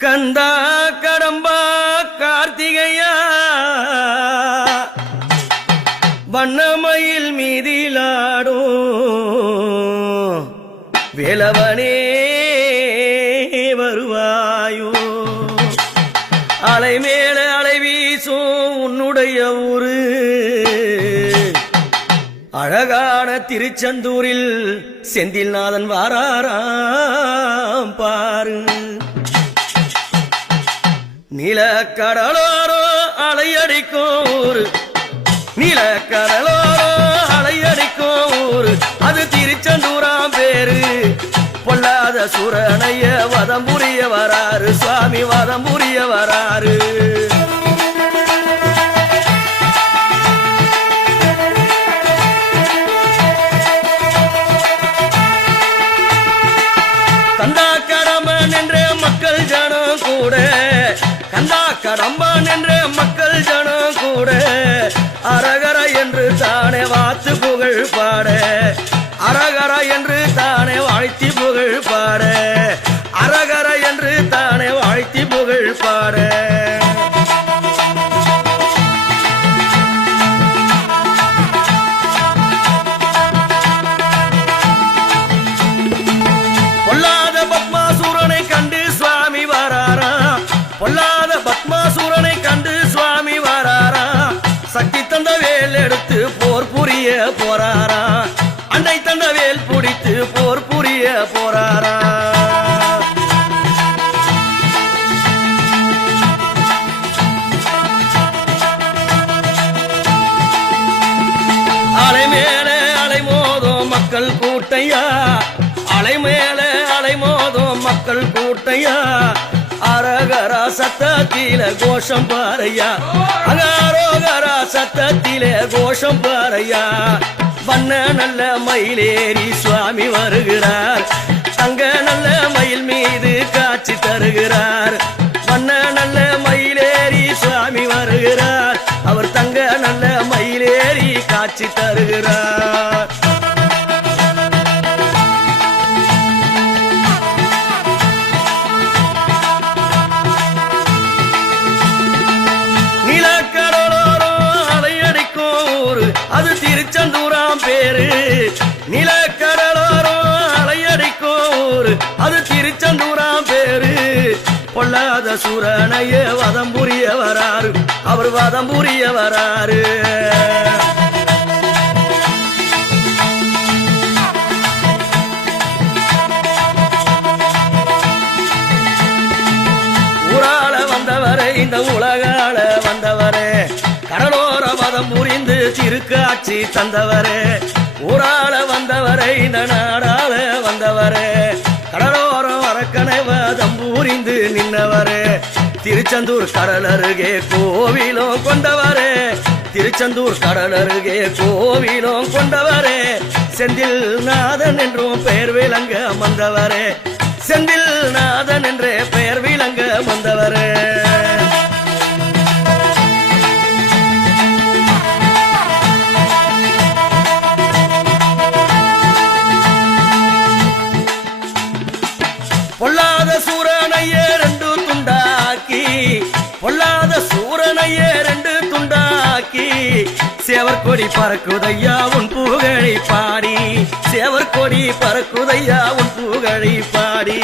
கந்தா கடம்பா கார்த்திகையா வண்ணமயில் மீதிலாடும் வேலவனே வருவாயோ. அலை மேல அலை வீசும் உன்னுடைய ஊரு அழகான திருச்செந்தூரில் செந்தில்நாதன் வாராராம் பாரு. நிலக்கடலோரோ அலையடிக்கும் ஊரு, நிலக்கடலோரோ அலையடிக்கும் ஊரு, அது திருச்செந்தூராம் பேரு. பொல்லாத சூரனைய வதம் புரிய வராரு, சுவாமி வதம் புரிய வராரு. கந்தா கடம்பன் என்ற மக்கள் ஜனம் கூட, கந்தா கடம்பன் என்ற மக்கள் ஜனம் கூட, அரகர என்று தானே வாத்து புகழ் பாட, அரகர என்று தானே வாழ்த்தி புகழ் பாட, அரகர என்று தானே வாழ்த்தி புகழ் பாட. பொல்லாத பத்மாசூரனை கண்டு சுவாமி வராரா, பொல்லாத பத்மாசூரனை கண்டு சுவாமி வராரா. சக்தி தந்த வேல் எடுத்து போர் புரிய போறாரா, அன்னை தந்த வேல் பிடித்து போர் புரிய போறாரா. அலை மேல அலை மோதும் மக்கள் கூட்டையா, அலை மேல அலை மோதும் மக்கள் கூட்டையா. அரகரா சத்தத்தில கோஷம் பாறையா, அகாரோகரா சத்தத்தில கோஷம் பாறையா. வண்ண நல்ல மயிலேறி சுவாமி வருகிறார், தங்க நல்ல மயில் மீது காட்சி தருகிறார். வண்ண நல்ல மயிலேறி சுவாமி வருகிறார், அவர் தங்க நல்ல மயிலேறி காட்சி தருகிறார். நிலக்கடலோரோ அலையடிக்கும் ஊரு, அது திருச்செந்தூராம் பேரு. நிலக்கடலோரோ அலையடிக்கும் ஊரு, அது திருச்செந்தூராம் பேரு. பொல்லாத சூரனைய வதம் புரிய வராரு, அவர் வதம் புரிய வராரு. ஊரால வந்தவரே இந்த உலகால வந்தவரே, கடலோர மதம் புரிந்து திருக்காட்சி தந்தவரே. ஊரால வந்தவரை இந்த நாடால வந்தவரே, கடலோரம் வரக்கனை வதம் புரிந்து நின்னவரே. திருச்செந்தூர் கடல் அருகே கோவிலும் கொண்டவரே, திருச்செந்தூர் கடல் அருகே கோவிலும் கொண்டவரே. செந்தில் நாதன் என்றும் பெயர் விளங்க வந்தவரே, செந்தில் நாதன் என்றே பெயர் விளங்க வந்தவரே. பொல்லாத சூரனையே ரெண்டு துண்டாக்கி, பொல்லாத சூரனையே ரெண்டு துண்டாக்கி. சேவர் கொடி பறக்குதையா உன் புகழை பாடி, சேவர் கொடி பறக்குதையா உன் புகழை பாடி.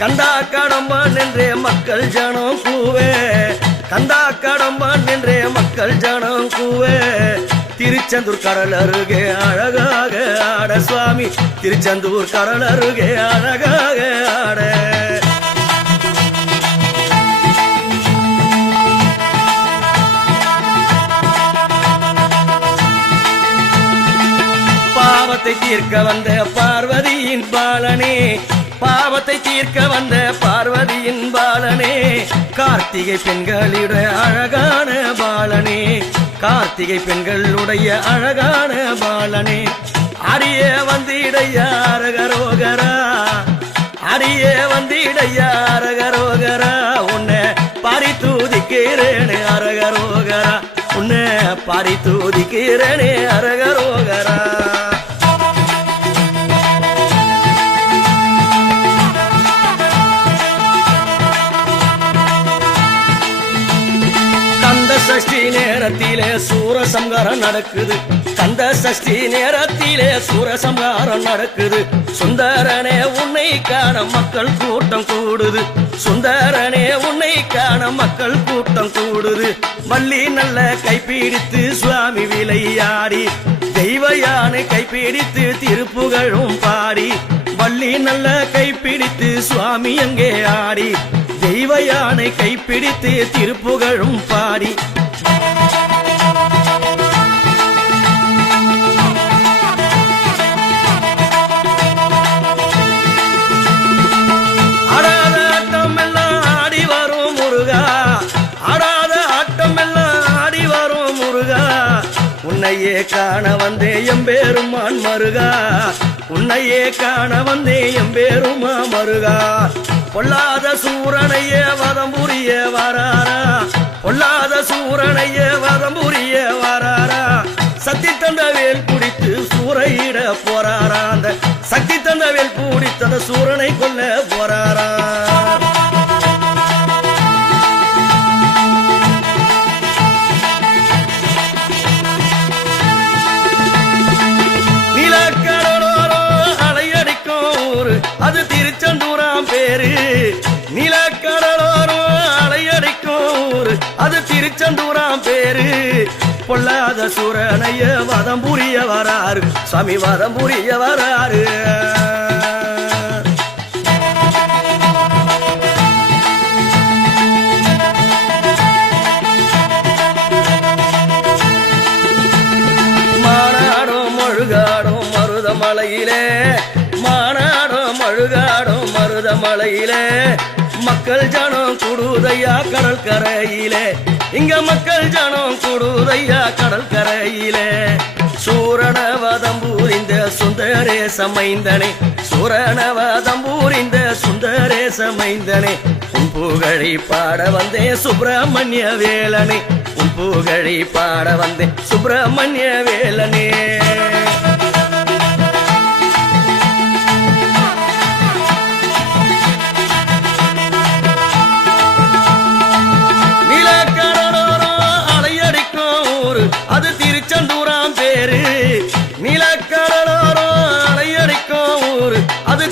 கந்தா கடம்பன் என்றே மக்கள் ஜனம் கூவே, கந்தா கடம்பன் என்றே மக்கள் ஜனம் கூவே. திருச்செந்தூர் கடல் அருகே அழகாக ஆட சுவாமி, திருச்செந்தூர் கடல் அருகே அழகாக ஆட. பாவத்தை தீர்க்க வந்த பார்வதியின் பாலனே, பாவத்தை தீர்க்க வந்த பார்வதியின் பாலனே. கார்த்திகை பெண்களுடைய அழகான பாலனே, கார்த்திகை பெண்களுடைய அழகான பாலனே. அடிய வந்திடையா அரகரோகரா, அடிய வந்திடையா அரகரோகரா. உன்னை பரிதூதிக்கிறேனே அரகரோகரா, உன்னை பரிதூதிக்கிறேனே அரகரோகரா. சஷ்டி நேரத்திலே சூரசம்ஹாரம் நடக்குது. கந்த சஷ்டி நேரத்திலே சூரசம்ஹாரம் நடக்குது. சுந்தரனே உன்னை காண மக்கள் கூட்டம் கூடுது. சுந்தரனே உன்னை காண மக்கள் கூட்டம் கூடுது. வள்ளி நல்ல கைப்பிடித்து சுவாமி விளையாடி, தெய்வ யானை கைப்பிடித்து திருப்புகழும் பாடி. வள்ளி நல்ல கைப்பிடித்து சுவாமி அங்கே ஆடி, தெய்வ யானை கைப்பிடித்து திருப்புகழும் பாடி. ஆடாத ஆட்டம் எல்லாம் ஆடி வரும் முருகா, ஆடாத ஆட்டம் எல்லாம் ஆடி வரும் முருகா. உன்னையே காண வந்தே எம்பேருமான் மருகா, உன்னையே காண வந்தே எம்பேருமா மருகா. பொல்லாத சூரனையே வதம் புரிய வராரா, பொல்லாத சூரனையே வதம் புரிய வராரா. சக்தி தந்த வேல் குடித்து சூறையிட போறாரா, அந்த சக்தி தந்த வேல் குடித்து அந்த சூரனை கொல்ல போறாரா. அது திருச்செந்தூராம் பேரு. நிலக்கடலோரம் அலையடிக்கும் ஊரு, அது திருச்செந்தூராம் பேரு. பொல்லாத சூரனைய வதம் புரிய வராரு, சாமி வதம் புரிய வராரு. மானாடும் மழுகாடும் மருதமலையிலே, மானாடும் மழுகாடும் மருதமலையிலே. மக்கள் ஜனம் கூடுதையா கடல் கரையிலே, இங்க மக்கள் ஜனம் கூடுதையா கடல் கரையிலே. சூரணவதம் பூரிந்த சுந்தரேச மைந்தனே, சூரணவதம் பூரிந்த சுந்தரேச மைந்தனே. உன் புகழை பாட வந்தே சுப்பிரமணிய வேலனே, உன் புகழை பாட வந்தே சுப்பிரமணிய வேலனே. அது திருச்செந்தூராம் பேரு. நிலக்கடலோரம் அலையடிக்கும் ஊரு, அது